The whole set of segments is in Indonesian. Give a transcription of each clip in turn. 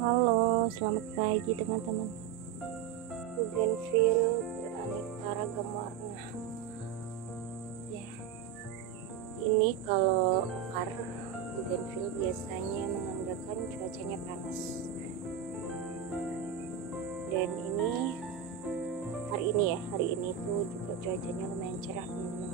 Halo, selamat pagi teman-teman. Bougainville beraneka ragam warna. Ya, ini kalau mekar bougainville biasanya menandakan cuacanya panas. Dan ini hari ini tuh juga cuacanya lumayan cerah teman-teman.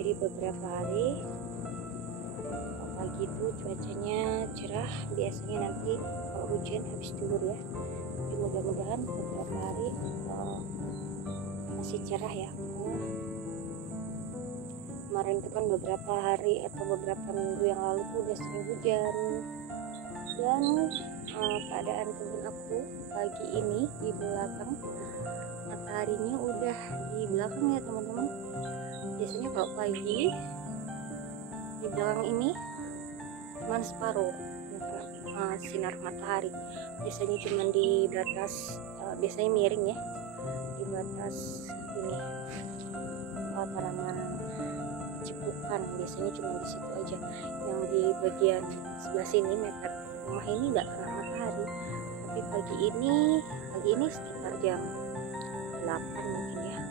Jadi beberapa hari pagi itu cuacanya cerah, biasanya nanti kalau hujan habis duhur ya. Jadi mudah-mudahan beberapa hari masih cerah ya, karena kemarin itu kan beberapa hari atau beberapa minggu yang lalu tuh udah sering hujan. Dan keadaan kebun aku pagi ini di belakang, mataharinya udah di belakang ya teman-teman. Biasanya kalau pagi di belakang ini cuma separuh ya, sinar matahari biasanya cuma di batas biasanya miring ya, di batas ini tanaman cipukan, biasanya cuma di situ aja. Yang di bagian sebelah sini mepet rumah ini nggak kena matahari, tapi pagi ini sekitar jam 8 mungkin ya,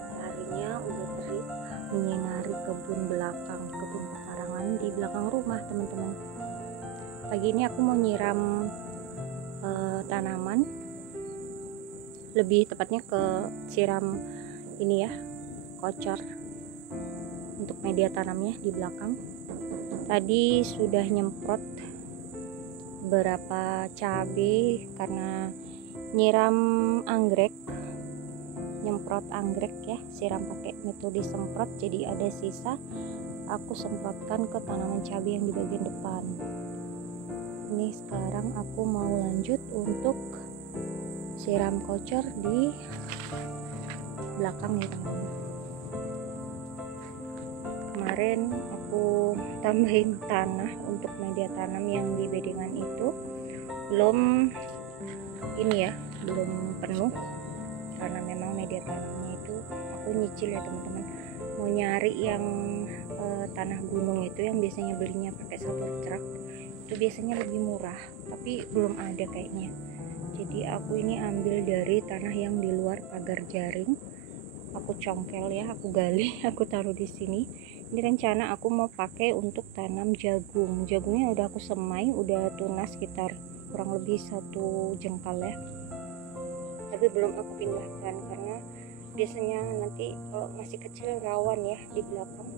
mataharinya udah terik menyinari kebun belakang, kebun pekarangan di belakang rumah teman-teman. Pagi ini aku mau nyiram tanaman, lebih tepatnya ke siram ini ya, kocor untuk media tanamnya di belakang. Tadi sudah nyemprot beberapa cabai karena nyiram anggrek, nyemprot anggrek ya, siram pakai metode semprot, jadi ada sisa aku semprotkan ke tanaman cabai yang di bagian depan. Ini sekarang aku mau lanjut untuk siram kocor di belakang ya teman-teman. Kemarin aku tambahin tanah untuk media tanam yang di bedengan itu, belum penuh karena memang media tanamnya itu aku nyicil ya teman-teman, mau nyari yang tanah gunung itu yang biasanya belinya pakai satu truk, itu biasanya lebih murah tapi belum ada kayaknya. Jadi aku ini ambil dari tanah yang di luar pagar jaring, aku congkel ya, aku gali aku taruh di sini. Ini rencana aku mau pakai untuk tanam jagung. Jagungnya udah aku semai, udah tunas sekitar kurang lebih 1 jengkal ya, tapi belum aku pindahkan karena biasanya nanti kalau masih kecil rawan ya di belakang,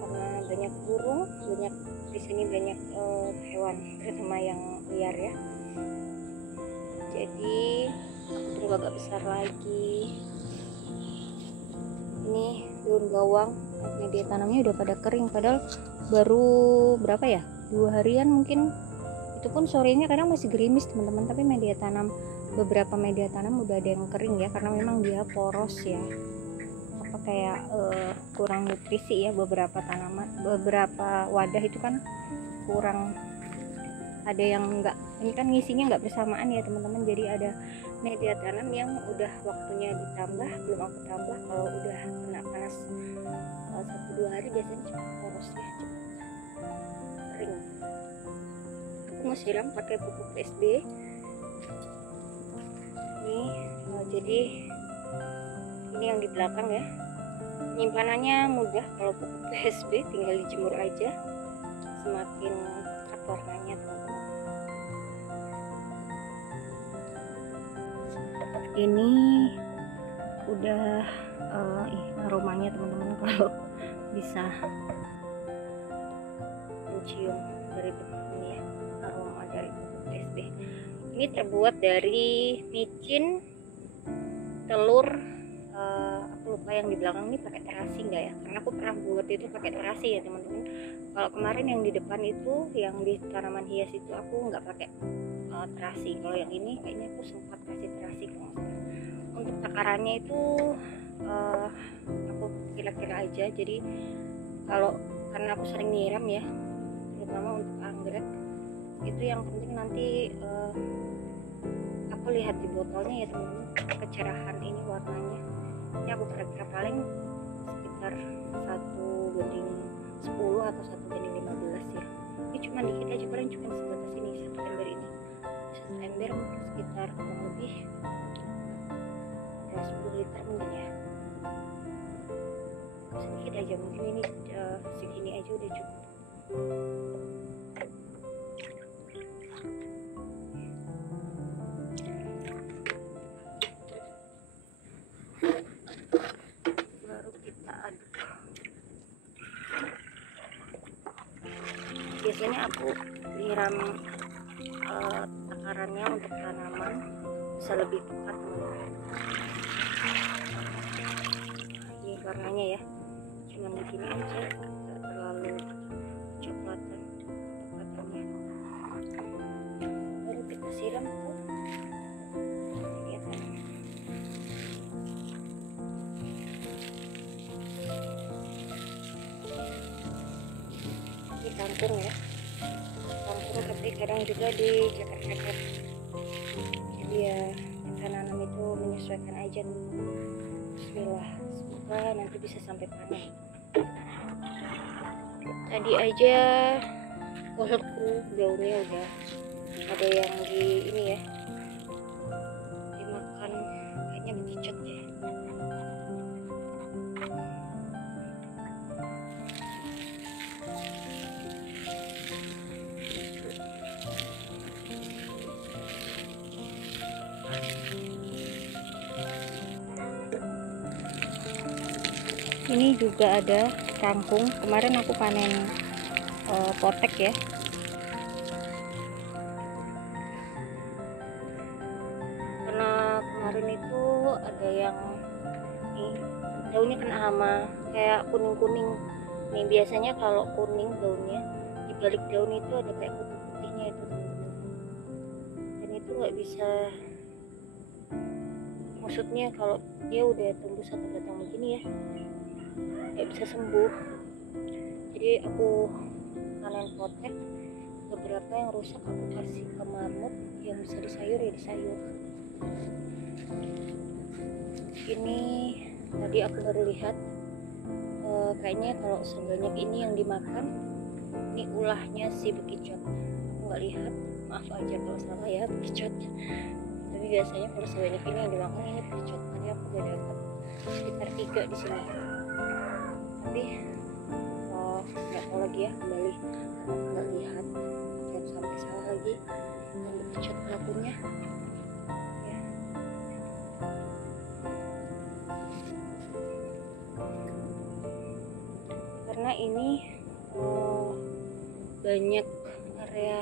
karena banyak burung, banyak di sini, banyak hewan terutama yang liar ya. Jadi aku tunggu agak besar lagi. Ini daun bawang, media tanamnya udah pada kering, padahal baru berapa ya, 2 harian mungkin. Itu pun sorenya kadang masih gerimis teman-teman, tapi beberapa media tanam udah ada yang kering ya, karena memang dia poros ya, apa kayak kurang nutrisi ya. Beberapa wadah itu kan kurang, ada yang enggak, ini kan ngisinya nggak bersamaan ya teman-teman. Jadi ada media tanam yang udah waktunya ditambah, belum aku tambah. Kalau udah kena panas 1-2 hari biasanya cepat poros ya, cepat kering. Aku mau siram pakai pupuk PSB ini. Jadi ini yang di belakang ya, penyimpanannya mudah kalau pupuk PSB, tinggal dijemur aja, semakin pekat warnanya teman-teman. Ini udah aromanya teman-teman, kalau bisa mencium dari ini ya, aroma dari pupuk PSB. Ini terbuat dari micin, telur, aku lupa yang di belakang ini pakai terasi enggak ya, karena aku pernah buat itu pakai terasi ya teman-teman. Kalau kemarin yang di depan itu, yang di tanaman hias itu aku nggak pakai terasi. Kalau yang ini kayaknya aku sempat kasih terasi. Untuk takarannya itu aku kira-kira aja. Jadi karena aku sering nyiram ya, terutama untuk anggrek itu, yang penting nanti aku lihat di botolnya ya teman-teman, kecerahan ini warnanya. Ini aku kira-kira paling sekitar 1/10 atau 1/15 ya. Ini cuma dikit aja, paling cuma sebatas ini, 1 ember ini. ember mungkin sekitar kurang lebih ada 10 liter mungkin ya, sedikit aja mungkin ini segini aja udah cukup. Baru kita aduk. Biasanya aku nyiram takarannya untuk tanaman bisa lebih tepat teman-teman. Ini warnanya ya cuman begini aja, nggak terlalu coklatan coklatannya. Baru kita siram tuh kelihatan. Ini kangkung ya, kangkung tapi kadang juga diceker-ceker, jadi ya kita nanam itu menyesuaikan aja nih. Bismillah, semoga nanti bisa sampai panen. Tadi aja kulitku daunnya udah ada yang di ini ya, dimakan, kayaknya becicot ya. Ini juga ada kangkung, kemarin aku panen potek ya. Karena kemarin itu ada yang nih daunnya kena hama kayak kuning-kuning. Nih biasanya kalau kuning daunnya, di balik daun itu ada kayak putih-putihnya itu teman-teman. Dan itu nggak bisa, maksudnya kalau dia udah tumbuh satu batang begini ya, nggak bisa sembuh. Jadi aku panen potek, beberapa yang rusak aku kasih ke mamut, yang bisa disayur ya disayur. Ini tadi aku baru lihat, kayaknya kalau sebanyak ini yang dimakan, ini ulahnya si bekicot. Aku nggak lihat, maaf aja kalau salah ya bekicot. Tapi biasanya kalau sebanyak ini yang dimakan ini bekicot. Tadi aku udah dapat sekitar 3 di sini. Tapi nggak tahu lagi ya, kembali nggak lihat, jangan sampai salah lagi yang bekicot pelakunya ya. Karena ini banyak area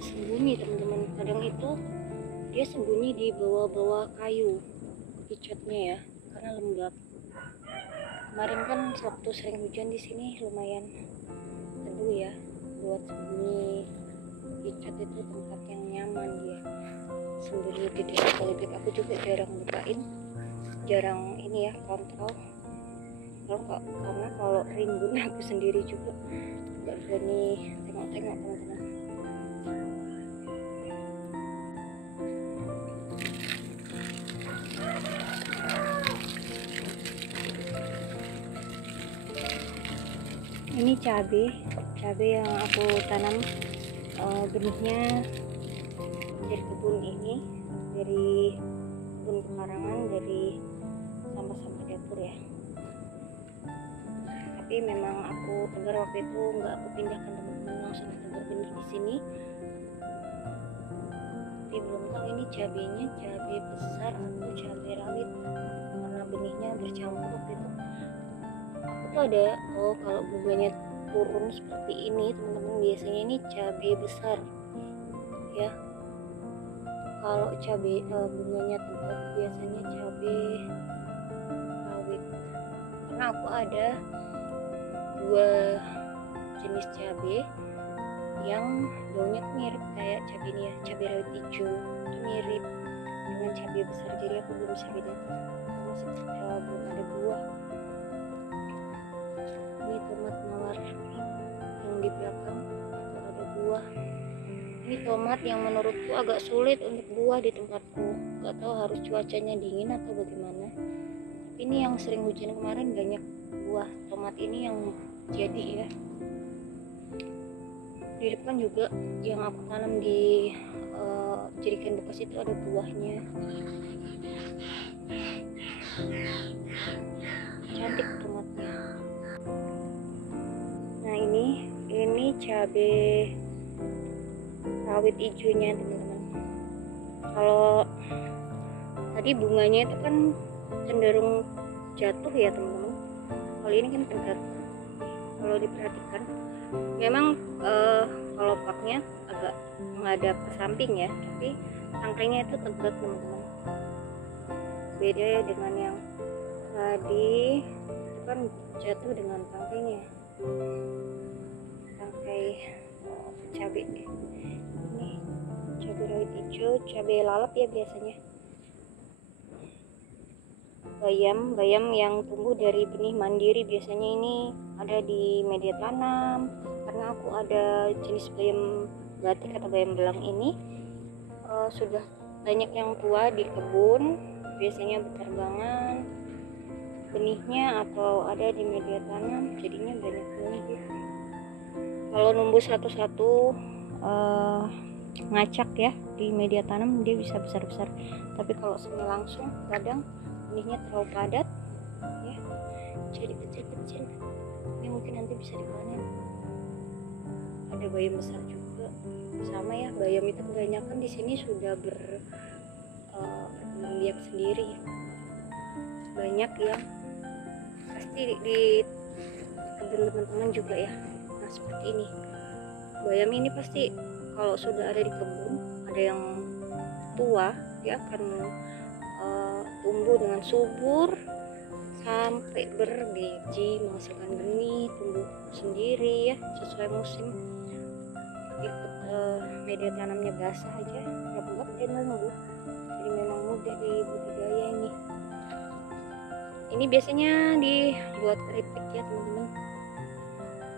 sembunyi teman-teman, kadang itu dia sembunyi di bawah-bawah kayu bekicotnya ya, karena lembab. Kemarin kan waktu sering hujan di sini lumayan teduh ya, buat sembunyi bekicot itu tempat yang nyaman dia sembunyi di dalam bibit. Aku juga jarang bukain, jarang ini ya kontrol, karena kalau rimbun aku sendiri juga nggak berani tengok-tengok teman-teman. Ini cabai yang aku tanam, benihnya dari kebun ini, dari kebun pekarangan, dari sampah-sampah dapur ya. Tapi memang aku tebar waktu itu, nggak aku pindahkan teman-teman, langsung tebar benih di sini. Tapi belum tahu ini cabainya cabai besar atau cabai rawit, karena benihnya bercampur waktu itu. Itu ada, kalau bunganya turun seperti ini teman-teman, biasanya ini cabai besar ya. Kalau cabai bunganya tebal biasanya cabai rawit. Karena aku ada 2 jenis cabai yang daunnya mirip kayak cabai ini ya, cabai rawit hijau itu mirip dengan cabai besar, jadi aku belum bisa bedakan karena belum ada buah. Ini tomat mawar yang di belakang itu ada buah. Ini tomat yang menurutku agak sulit untuk buah di tempatku, nggak tahu harus cuacanya dingin atau bagaimana. Tapi ini yang sering hujan kemarin banyak buah tomat ini yang jadi ya. Di depan juga yang aku tanam di jerigen bekas itu ada buahnya. Cantik tomatnya. Nah ini cabai rawit hijaunya teman-teman. Kalau tadi bunganya itu kan cenderung jatuh ya teman-teman, kalau ini kan tegak. Kalau diperhatikan memang kelopaknya agak menghadap ke samping ya, tapi tangkainya itu tegak teman-teman. Beda ya dengan yang tadi itu kan jatuh dengan tangkainya. Tangkai cabai ini cabai rawit hijau, cabai lalap ya biasanya. Bayam yang tumbuh dari benih mandiri, biasanya ini ada di media tanam. Karena aku ada jenis bayam batik atau bayam belang ini sudah banyak yang tua di kebun, biasanya beterbangan benihnya atau ada di media tanam, jadinya banyak numbuh. Kalau numbuh satu-satu ngacak ya di media tanam, dia bisa besar-besar. Tapi kalau semi langsung kadang benihnya terlalu padat ya, jadi kecil-kecil. Ini mungkin nanti bisa dipanen. Ada bayam besar juga, sama ya, bayam itu kebanyakan di sini sudah berkembang sendiri. Banyak yang pasti di kebun teman-teman juga ya. Nah seperti ini, bayam ini pasti kalau sudah ada di kebun, ada yang tua, dia akan tumbuh dengan subur sampai berbiji, menghasilkan benih, tumbuh sendiri ya sesuai musim. Ikut media tanamnya basah aja ya, buat dia numbuh. Jadi memang mudah dibudidaya ini. Ini biasanya dibuat keripik ya teman-teman.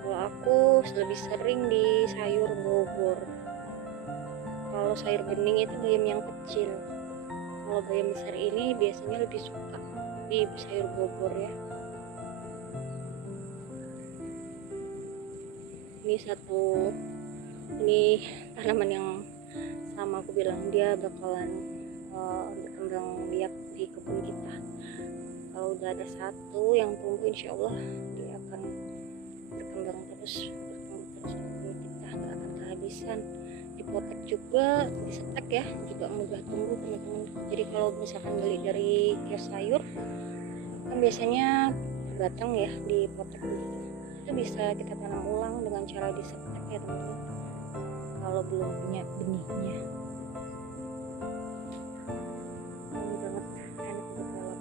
Kalau aku lebih sering di sayur bobor. Kalau sayur bening itu bayam yang kecil. Kalau bayam besar ini biasanya lebih suka di sayur bobor ya. Ini tanaman yang sama aku bilang, dia bakalan berkembang biak di kebun kita. Kalau udah ada satu yang tumbuh, insya Allah dia akan berkembang terus di kebun kita, nggak akan kehabisan. Dipotek juga, disetek ya, juga mudah tumbuh teman-teman. Jadi kalau misalkan beli dari kios sayur kan biasanya batang ya dipotek gitu, itu bisa kita tanam ulang dengan cara disetek ya teman-teman, kalau belum punya benihnya. Ini banget enak untuk lalap.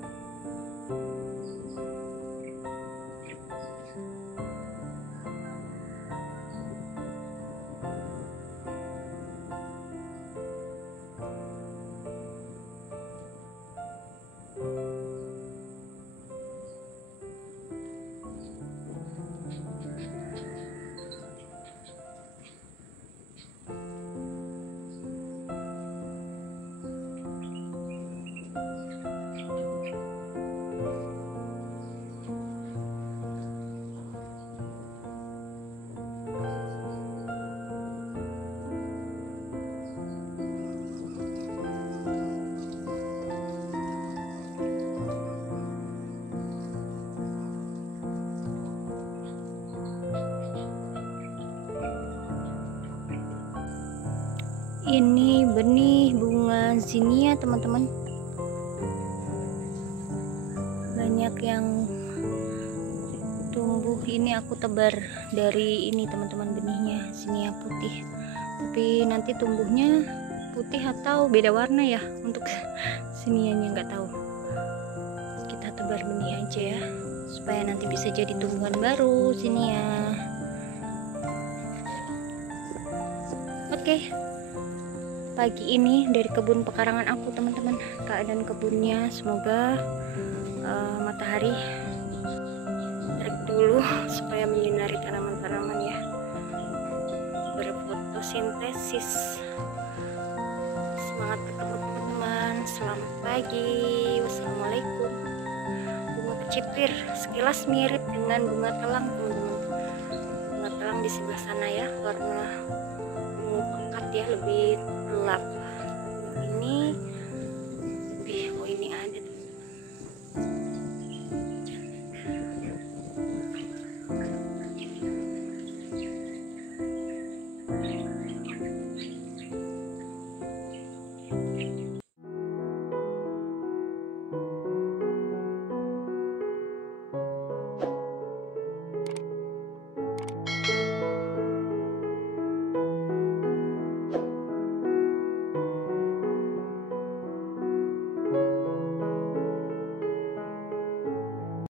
Ini benih bunga zinnia teman-teman, banyak yang tumbuh. Ini aku tebar dari ini teman-teman, benihnya zinnia putih, tapi nanti tumbuhnya putih atau beda warna ya untuk zinnianya, nggak tahu. Kita tebar benih aja ya, supaya nanti bisa jadi tumbuhan baru zinnia. Oke. Pagi ini dari kebun pekarangan aku teman-teman, keadaan kebunnya semoga matahari terik dulu supaya menyinari tanaman-tanaman ya, berfotosintesis. Semangat ketemu teman-teman, selamat pagi, wassalamualaikum. Bunga kecipir sekilas mirip dengan bunga telang teman-teman. Bunga telang di sebelah sana ya, warna pekat ya, lebih gelap. ini